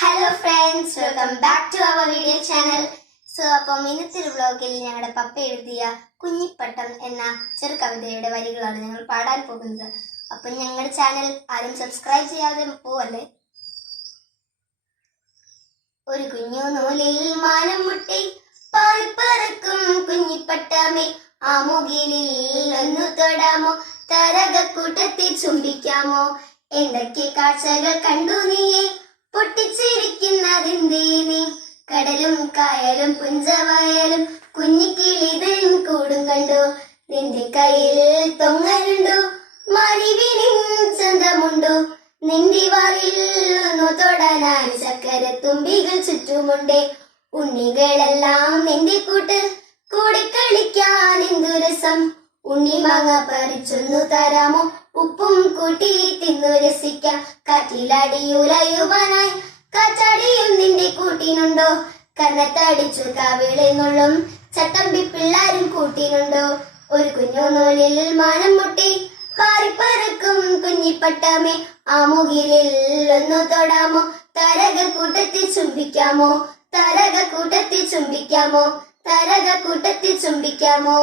Hello friends welcome back to our video channel so അപ്പം ഇന്നത്തെ ഒരു വ്ളോഗിൽ ഞങ്ങളുടെ പപ്പ എഴുതിയ കുഞ്ഞിപ്പട്ടം എന്ന ചെറു കവിതയുടെ വരികളാണ് ഞങ്ങൾ പാടാൻ പോകുന്നത്. അപ്പം ഞങ്ങളുടെ ചാനൽ ആരും സബ്സ്ക്രൈബ് ചെയ്യാതെ പോവല്ലേ? ഒരു കുഞ്ഞു നൂലിൽ മാനം മുട്ടി പാൽപ്പറക്കും കുഞ്ഞിപ്പട്ടമേ. ആ മുകിലിൽ ഒന്നു തൊടാമോ? തരകക്കൂട്ടത്തിൽ ചുംബിക്കാമോ? എന്തൊക്കെ കാഴ്ചകൾ കണ്ടു നീയെ? പൊട്ടിച്ചിരിക്കുന്നതിന്തേ നീ കടലും കായലും പുഞ്ചവയലും കുഞ്ഞിക്കിളിതൻ കൂടും കണ്ടു. നിന്റെ കയ്യിൽ തൊങ്ങലുണ്ടോ. മരിവിനിൻ ചന്തമുണ്ടോ. നിന്റെ വാറിൽ ഒന്നു തൊടാനായി ചക്കര തുമ്പികൾ ചുറ്റുമുണ്ട്. ഉണ്ണികളെല്ലാം നിന്റെ കൂട്ട് കൂടി കളിക്കാൻ എന്തു ഉണ്ണി മാങ്ങ പറിച്ചൊന്നു തരാമോ? ഉപ്പും കൂട്ടി തിന്നു രസിക്കാം. കാറ്റിലടിയുലയുവാനായി കാറ്റാടിയും നിന്റെ കൂട്ടിനുണ്ടോ? കന്നത്തടിച്ചു കാവിളെന്നുള്ളും ചട്ടമ്പി പിള്ളാരും കൂട്ടിനുണ്ടോ? ഒരു കുഞ്ഞു നൂലിൽ മാനം മുട്ടി പാറിപ്പറക്കും കുഞ്ഞിപ്പട്ടമേ. ആ മുകിലിൽ ഒന്നു തൊടാമോ? തരക കൂട്ടത്തിൽ ചുംബിക്കാമോ? തരക കൂട്ടത്തിൽ ചുംബിക്കാമോ? തരക കൂട്ടത്തിൽ ചുംബിക്കാമോ?